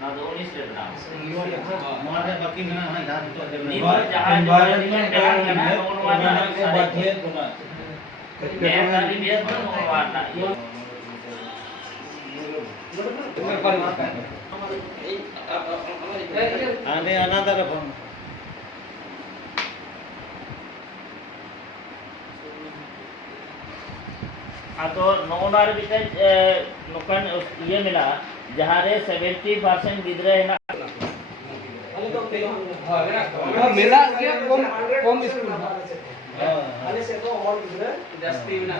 ना तो 19 ले बना नोआ रे बाकी मेना ना जहां तो जहां एनवायरनमेंट करना नोआ को बाध्य बना मैं तारी बेस पर नोआ ना आने अनादर फोन तो नोना रे बिते नोकन ये मिला जहां रे 70% गिदरे है ना मिला के कम स्कूल आले से तो और गिदरे जास्ती ना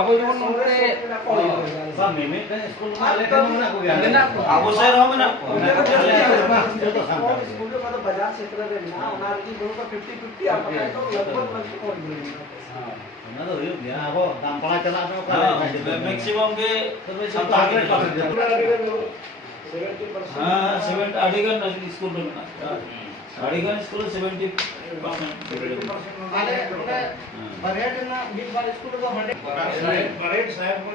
अब जो नोरे सब मेमे का स्कूल में आले का ना को गया अब से रहो में ना स्कूल में तो बाजार क्षेत्र रे ना ओना री दोनों का 50-50 आप तो लगभग और ना तो ये गया अब दाम पड़ा चला तो मैक्सिमम के हां 70 अडिगन स्कूल में ना अडिगन स्कूल 70% आले बरेड ना मिड बार स्कूल को 100 बरेड साहब को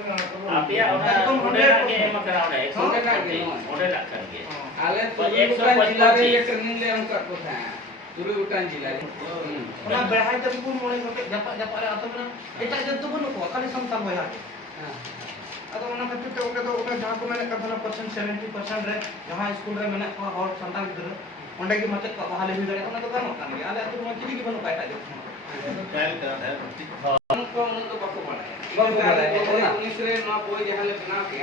आप या ओडे के हम करावड़े 100 का के ओडे लाख करके आले तो 125 जिला रे ये ट्रेनिंग ले हम करतो था तुरे उटान जिला रे ओना बेहाय तब को मोळे को जपा जपा रे आतो ना एटा जंतु बनो को खाली संतान होया हां अतो ओना खातिर तो ओके तो ओके जहां को मैंने कथना परसेंट 70% रे जहां स्कूल रे मैंने को और संतान गिदर ओंडे की मतलब को हाले भी गरे ओना तो गानो कान गे आले तो मचिली की बनो काटा जो ट्रायल कर है उनको उनको बाको पड़ा है 19 रे ना कोई जहां ले बना के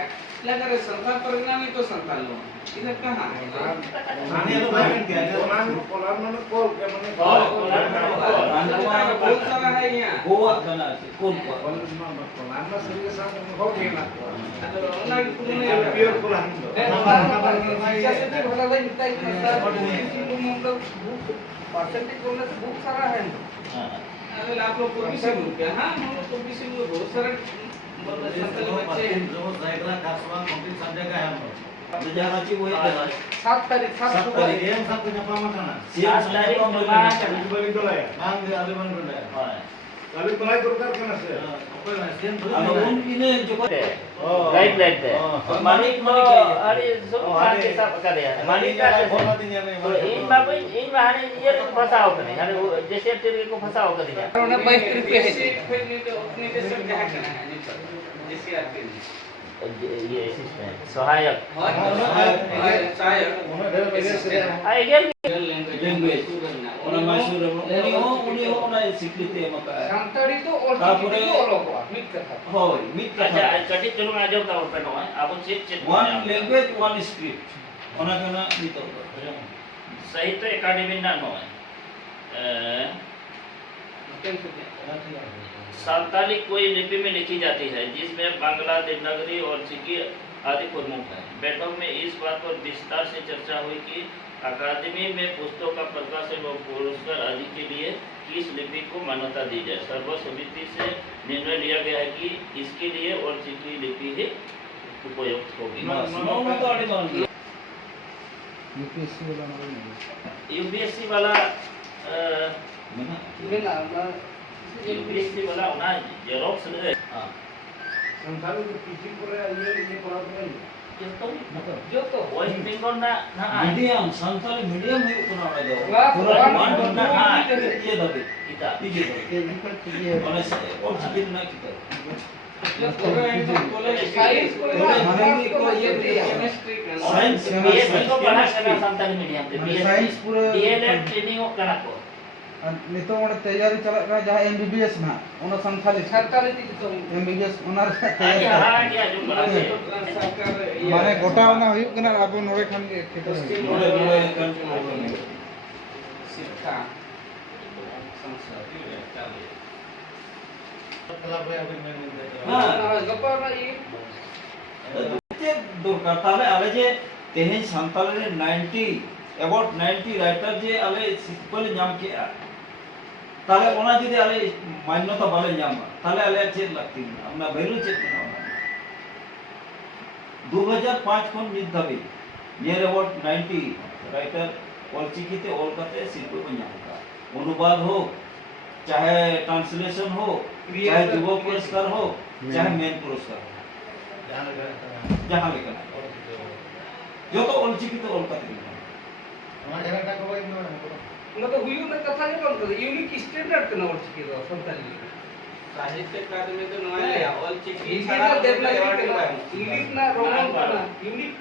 लगा रे संतान परिणाम ही तो संतान लो इधर कहां आने तो भाई क्या मान कोलार में कॉल के मैंने बहुत सारा है यहां गोवा बना से कौन को कोलार में सभी के साथ हो गया ना तो ओना की पुणे प्योर कोलार जैसे कि भला भाई इतना इतना परसेंटेज बोलने से बहुत सारा है अरे आप लोग को भी से क्या हां हम लोग को भी से बहुत सारे संतान बच्चे जो जायगा कासवा कंप्लीट समझेगा है हम लोग जहाची वही 7 तारीख 7 तारीख ये सब कुछ अपना मत ना 7 तारीख को बात बड़ी तो है मांग दे आले बन रहा है हां अभी पढ़ाई दरकार करना से कोई ना सेम अब उन इने जो राइट राइट है मालिक को अरे सब बात के सब कर दिया मालिक का फोन दिन में तो इन बाबू इन बहाने ये फंसाओ करे अरे जैसे तेरे को फंसाओ कर दिया उन्होंने 22 रुपए है फिर नहीं तो अपने जैसे क्या करना है जैसे आपके ये असिस्टेंट सहायक सहायक उन्हें ढेर पैसे से आइडियल लैंग्वेज ओना मासूर उनी हो ओना स्वीकृति मका संताड़ी तो और तापुरे अलग मित कथा होय मित अच्छा कथा कटी चलो आ जाओ ता पे नो अब check one language one script ओना केना मित साहित्य एकेडमी ना नो संताली कोई लिपि में लिखी जाती है जिसमें बांग्ला देवनागरी और सिक्की आदि प्रमुख है। बैठक में इस बात पर विस्तार से चर्चा हुई कि अकादमी में पुस्तकों का प्रकाशन और पुरस्कार आदि के लिए किस लिपि को मान्यता दी जाए। सर्वसम्मति से निर्णय लिया गया है कि इसके लिए और सिक्की लिपि ही उपयुक्त होगी। यूपीएससी वाला यूपीएससी वाला ना जेरोक्स ले संसार में पीजी पर ये पढ़ा जो तो वेस्ट बंगाल ना मीडियम संताली मीडियम ही उतना दो वाह ना हां ये दबे इता पीजी दो ओना से और जिकिर ना की साइंस बीएससी को पढ़ा करना संताली मीडियम पे बीएससी डीएलएड ट्रेनिंग करना को नितो ओने तैयारी चला का जहां एमबीबीएस ना ओना संथाली सरकारी तो एमबीबीएस ओना आगे हां क्या जो बड़ा सरकार माने गोटा ओना हुई कना आपन नोरे खान के शिक्षा क्लब है अभी मैं हां गप्पा ये दरकार ताले आले जे तेहे संताल रे 90 अबाउट 90 राइटर जे आले सिक्वल नाम के ताले ओना जदि आले मान्यता बाले नाम ताले आले चेक लगती हमना वैल्यू चेक ना 2005 खन नित धाबी नियर अबाउट 90 राइटर ऑलचिकीते ऑल करते सिक्वल को नाम का अनुवाद हो चाहे ट्रांसलेशन हो चाहे युवा पुरस्कार हो चाहे मेन पुरस्कार हो जहां लेकर जो तो ऑलचिकी तो ऑल काते ᱚᱱᱟ ᱡᱟᱭᱜᱟ ᱠᱚ ᱵᱟᱭ ᱧᱟᱢᱟ ᱚᱱᱟ ᱫᱚ ᱦᱩᱭᱩᱜ ᱨᱮᱱᱟᱜ ᱠᱟᱛᱷᱟ ᱜᱮ ᱵᱟᱝ ᱠᱟᱱᱟ ᱤউনিক ᱥᱴᱮᱱᱰᱟᱨᱰ ᱠᱟᱱᱟ ᱚᱞᱪᱤᱠᱤ ᱫᱚ ᱥᱟᱱᱛᱟᱲᱤ साहित्य अकादमी तो नया है ऑलचिकी इंग्लिश ना डेवलप करना इंग्लिश ना रोमन करना यूनिक